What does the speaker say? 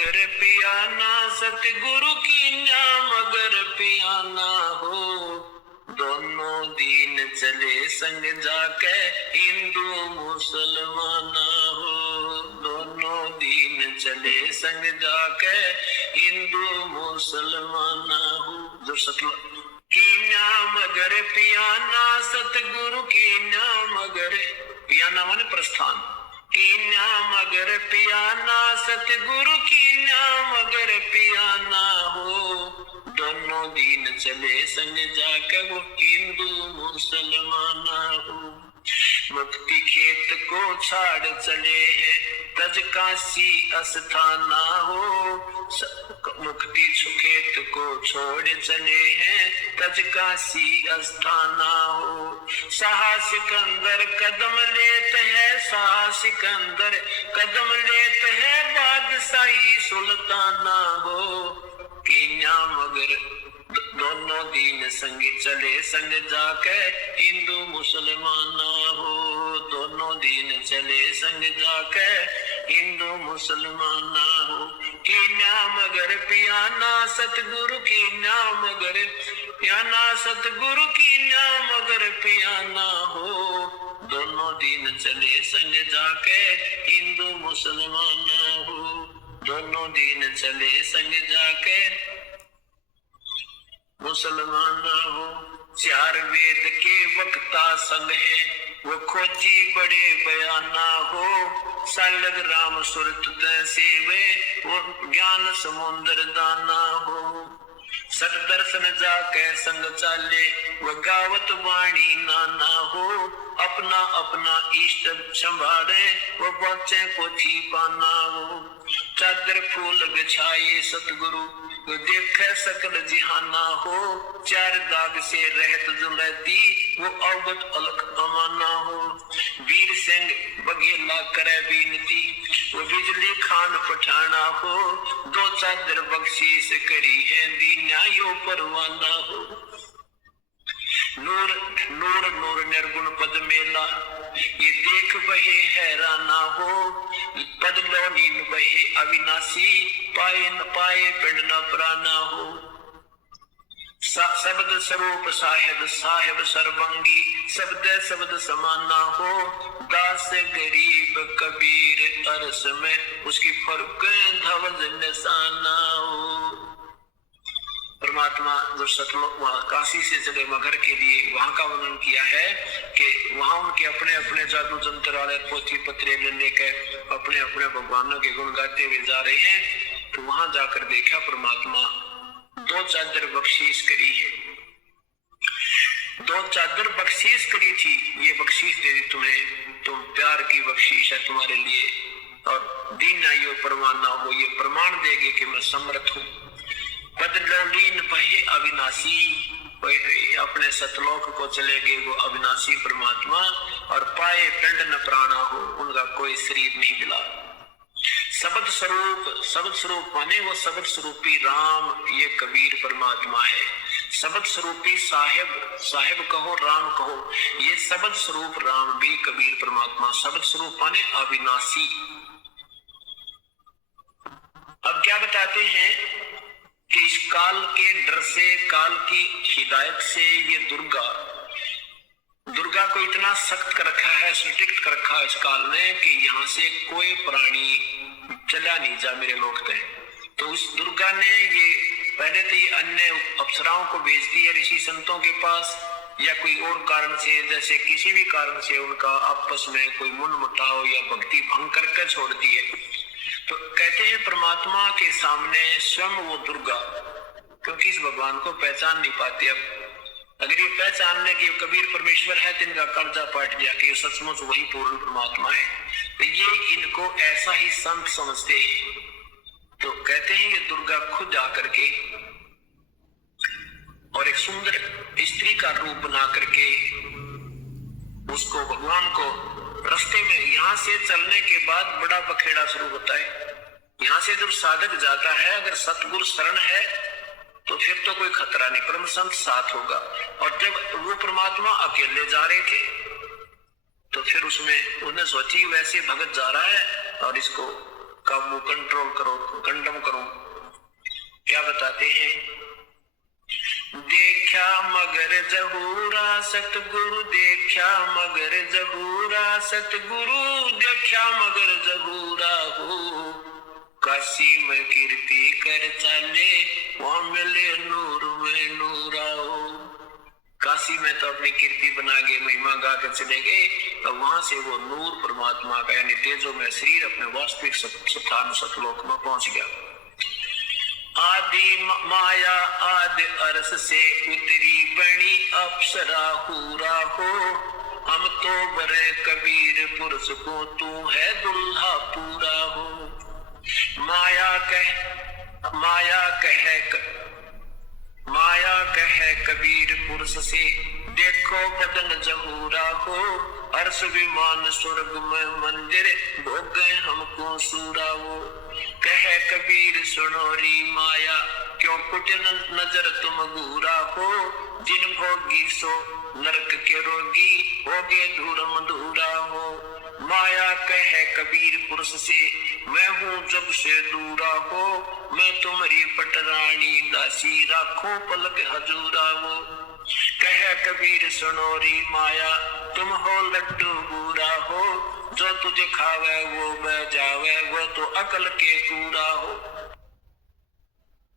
मगर पियाना, सतगुरु की न्या मगर पियाना हो। दोनों दीन चले संग जाके हिंदू मुसलमान हो। दोनों दीन चले संग जाके हिंदू मुसलमान हो। जो सतगुरु की न्या मगर पियाना, सतगुरु की न्या मगर पियाना माने प्रस्थान, कीन्या मगर पियाना, सतगुरु कीन्या मगर पियाना हो। दोनों दीन चले संग जाकर वो हिंदू मुसलमान हो। मुक्ति खेत को छाड़ चले हैं तज काशी अस्थाना हो। मुक्ति खेत को छोड़ चले हैं तज काशी अस्थाना हो। शाह सिकंदर कदम लेत है, शाह सिकंदर कदम लेत है बादशाही सुल्ताना हो। कीन्या मगर दोनों दीन संग चले संग जाके हिंदू मुसलमान हो। दोनों दीन चले संग जाके हिंदू मुसलमान हो। कीन्या मगर पियाना, सतगुरु कीन्या मगर पियाना, सतगुरु कीन्या मगर पियाना हो। दोनों दीन चले संग जाके हिंदू मुसलमान हो। दोनों दीन चले संग जाके मुसलमान हो। चार वेद के वक्ता संग है वो खोजी बड़े बयाना हो। सालग राम सुरत सेवे वो ज्ञान समुद्र दाना हो। सत दर्शन जाके संग चाले वो गावत वाणी नाना हो। अपना अपना इष्ट संभाले वो बच्चे को पाना हो। चादर फूल बिछाए सतगुरु तो देख सकल जिहाना हो। चार दाग से रहत जुलती वो अवगत अलख अमाना हो। वीर सिंह बघेला करे बीनती वो बिजली खान पठाना हो। दो चादर बख्शीश करी है दीन्या यो परवाना हो। नूर नूर नूर निर्गुण पद मेला ये देख बहे हैराना हो। पद लो नीन बहे अविनाशी पाए न पाए पिंड न प्राना हो। शब्द स्वरूप साहेब साहेब सर्वंगी शब्द शब्द समाना हो। दास गरीब कबीर अरस में उसकी फर्क धवज निशाना हो। परमात्मा जो सतलोक वहां काशी से चले मगर के लिए वहां का वर्णन किया है कि वहां उनके अपने अपने जादू जंत्र वाले पोथी पत्रे लेकर अपने अपने भगवानों के गुण गाते हुए जा रहे हैं। तो वहां जाकर देखा परमात्मा दो चादर बख्शीश करी है। दो चादर बख्शीश करी थी, ये बख्शीश दे दी तुम्हें, तुम प्यार की बख्शीश है तुम्हारे लिए। और दीन आयो परवाना हो, ये प्रमाण देगे कि मैं समर्थ हूँ। पद लौलीन बहे अविनाशी, अपने सतलोक को चले गए वो अविनाशी परमात्मा। और पाए पिंड न प्राणा हो, उनका कोई शरीर नहीं मिला। शब्द स्वरूप माने वो शब्द स्वरूपी राम, ये कबीर परमात्मा है। शब्द स्वरूपी साहेब कहो राम कहो, ये शब्द स्वरूप राम भी कबीर परमात्मा। शब्द स्वरूप माने अविनाशी। अब क्या बताते हैं कि इस काल के डर से, काल की हिदायत से ये दुर्गा को इतना सख्त कर रखा है, स्ट्रिक्ट कर रखा है इस काल में कि यहाँ से कोई प्राणी चला नहीं जा मेरे लोग तक। तो उस दुर्गा ने ये पहले तो ये अन्य अप्सराओं को भेजती है ऋषि संतों के पास, या कोई और कारण से, जैसे किसी भी कारण से उनका आपस में कोई मनमुटाव या भक्ति भंग करके छोड़ती है। तो कहते हैं परमात्मा के सामने स्वयं वो दुर्गा, क्योंकि इस भगवान को पहचान नहीं पाते। अब अगर ये पहचानने की कबीर परमेश्वर है तो इनका कर्जा पाट गया कि सचमुच वही पूर्ण परमात्मा है। तो ये इनको ऐसा ही संत समझते हैं। तो कहते हैं ये दुर्गा खुद आकर के और एक सुंदर स्त्री का रूप बना करके उसको, भगवान को रास्ते में, यहाँ से चलने के बाद बड़ा बखेड़ा शुरू होता है। यहाँ से जब साधक जाता है, अगर सतगुरु शरण है तो फिर तो कोई खतरा नहीं, परम संत साथ होगा। और जब वो परमात्मा अकेले जा रहे थे तो फिर उसमें उन्हें सोची वैसे भगत जा रहा है और इसको काबू कंट्रोल करो, कंडम गाते हैं। देखा मगर जहूरा सतगुरु, देखा मगर जहूरा सतगुरु, देखा मगर जहूरा हो। काशी में कीर्ति कर चाले, वहां मिले नूर में नूरा हो। काशी में तो अपनी कीर्ति बना के महिमा गा कर चले गए, तो वहां से वो नूर परमात्मा का यानी तेजो में शरीर अपने वास्तविक स्थान सतलोक में पहुंच गया। आदि माया आदि अरस से उतरी बनी अप्सरा पूरा हो। हम तो बरे कबीर पुरुष को, तू है दुल्हा पूरा हो। माया कहे कबीर पुरुष से, देखो बदन जहूरा हो। अर्श विमान स्वर्ग में मंदिर, भोग गए हमको सूरा हो। कहे कबीर सुनो री माया, क्यों कुटिल नजर तुम घूरा हो। जिन भोगी सो नरक के रोगी, होगे धूर मधुरा हो। माया कहे कबीर पुरुष से, मैं हूँ जग से दूरा हो। मैं तुम्हारी पटरानी दासी, राखो पलक हजूरा हो। कहे कबीर सुनो री माया, तुम हो लड्डू बूरा हो। जो तुझे खावे वो बह जावे, वो तो अकल के कूड़ा हो।